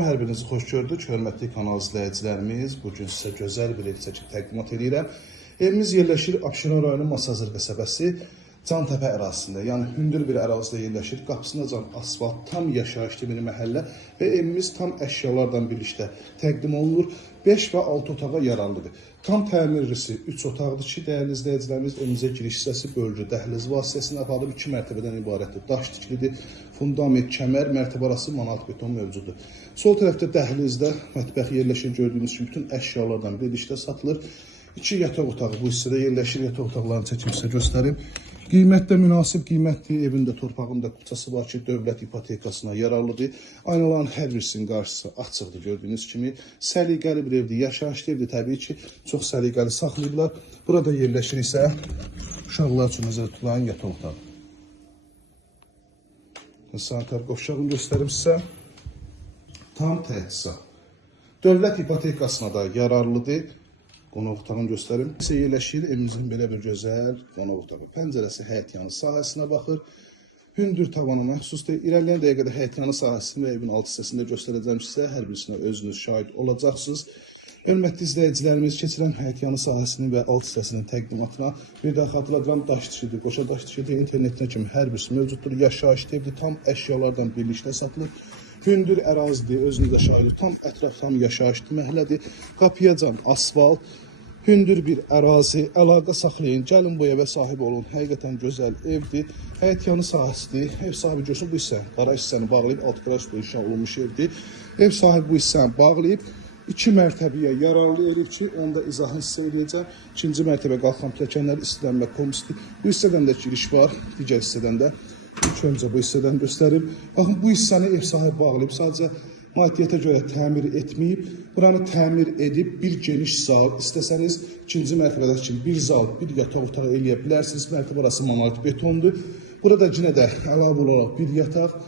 Hər birinizi xoş gördük, hörmətli kanal izləyicilərimiz. Bugün sizə gözəl bir ev çəkib təqdimat edirəm. Evimiz yerləşir Abşeron rayonu Masazır qəsəbəsi Cantəpə ərazisində, yəni hündür bir ərazidə yerləşir. Qapısınacan asfalt, tam yaşayışlı bir məhəllə və evimiz tam əşyalardan birlikdə təqdim olunur. 5 və 6 otağa yararlıdır. Tam təmirlisi 3 otaqdır ki, dəyərli izləyicilərimiz, evimizə giriş hissəsi bölgü, dəhliz vasitəsilə aparılıb 2 mərtəbədən ibarətdir. Daş tikilidir, fundament, kəmər, mərtəbə arası manat beton mövcuddur. Sol tərəfdə dəhlizdə mətbəx yerləşir, gördüyünüz kimi bütün əşyalardan birlikdə satılır. 2 yataq otağı bu hissədə yerləşir, yataq otaqlarını çəkim sizə göstərim. Qiymətdə münasib qiymətli, evində, torpağında qıçası var ki, dövlət ipotekasına yararlıdır. Aynaların hər birisinin qarşısı açıqdır, gördüyünüz kimi. Səliqəli bir evdir, yaşayışlı evdir, təbii ki, çox səliqəli saxlayıblar. Burada yerləşir isə uşaqlar üçün nəzərdə tutulan yataq otağı. Sanitar qovşağını göstərim sizə. Tam təchizat. Dövlət ipotekasına da yararlıdır. Qonaq otağını göstərim. İsə yerləşir evimizin belə bir gözəl qonaq otağı. Pəncərəsi həyətyanı sahəsinə baxır. Hündür tavana məxsusdur. İrəliyən dəqiqədə həyətyanı sahəsini və evin alt hissəsində göstərəcəm sizə. Hər birisinə özünüz şahid olacaqsınız. Hörmətli izləyicilərimiz, keçirəm həyətyanı sahəsinin və alt hissəsinin təqdimatına. Bir daha xatırladıram, daş tikilidir, qoşa daş tikilidir, internetinə kimi hər birisi mövcuddur. Yaşayışlı evdir, tam əşyalardan birlikdə satılır. Hündür ərazidir, özünüzdə şahid, tam ətraf, tam yaşayışlı məhəllədir. Qapıyacan asfalt, hündür bir ərazi, əlaqə saxlayın, gəlin bu evə sahib olun. Həqiqətən gözəl evdir. Həyətyanı sahəsidir. Ev sahibi görsün bu hissə, qara hissəni bağlayıb, alt qaraş bu inşa olunmuş evdir. Ev sahibi bu hissəni bağlayıb, 2 mərtəbəyə yararlı elib ki, onda izahını sizə eləyəcəm. 2-ci mərtəbə qalxan pilləkənlər istilənmə komisidir. Bu hissədən də giriş var, digər hissədən də. İlk öncə bu hissədən göstərim. Baxın, bu hissəni ev sahibi bağlayıb, sadəcə maddiyyətə görə təmir etməyib. Buranı təmir edib bir geniş zal, istəsəniz 2-ci mərtəbədə kimi bir zal, bir yataq otağı eləyə bilərsiniz. Mərtəbə arası monolit betondur. Burada yenə də əlavə olaraq bir yataq,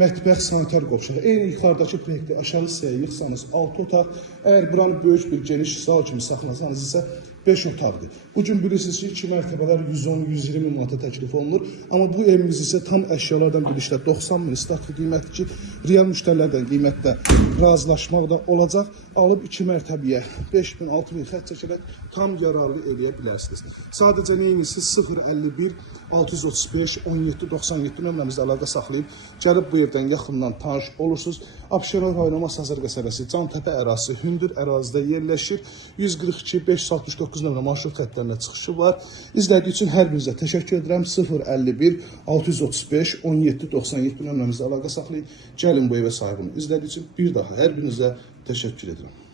mətbəx, sanitar qovşağı. Eyni yuxarıdakı proyektdə aşağı hissəyə yıxsanız 6 otaq, əgər buranı böyük bir geniş zal kimi saxlasanız isə 5 otaqdır. Bugün bilirsiniz ki, 2 mərtəbələr 110-120 manata təklif olunur. Amma bu evimiz isə tam əşyalardan birlikdə 90 min statlı qiymətdir ki, real müştərilərdən qiymətdə razılaşmaq da olacaq. Alıb 2 mərtəbəyə 5 min, 6 min xətt çəkərək tam yararlı eləyə bilərsiniz. Sadəcə neyiniz? 051 635 17 97 nömrəmizdə əlaqə saxlayıb gəlib bu evdən yaxından tanış olursunuz. Abşeron rayonu Masazır qəsəbəsi Cantəpə ərazisi hündür ərazidə yerləşir. 142 569 nömrə marşrut xəttlərinə çıxışı var. İzlədiyi üçün hər birinizə təşəkkür edirəm. 051 635 17 97 nömrəmizdə əlaqə saxlayıb gəlin bu evə sahib olun. İzlədiyi üçün bir daha hər birinizə təşəkkür edirəm.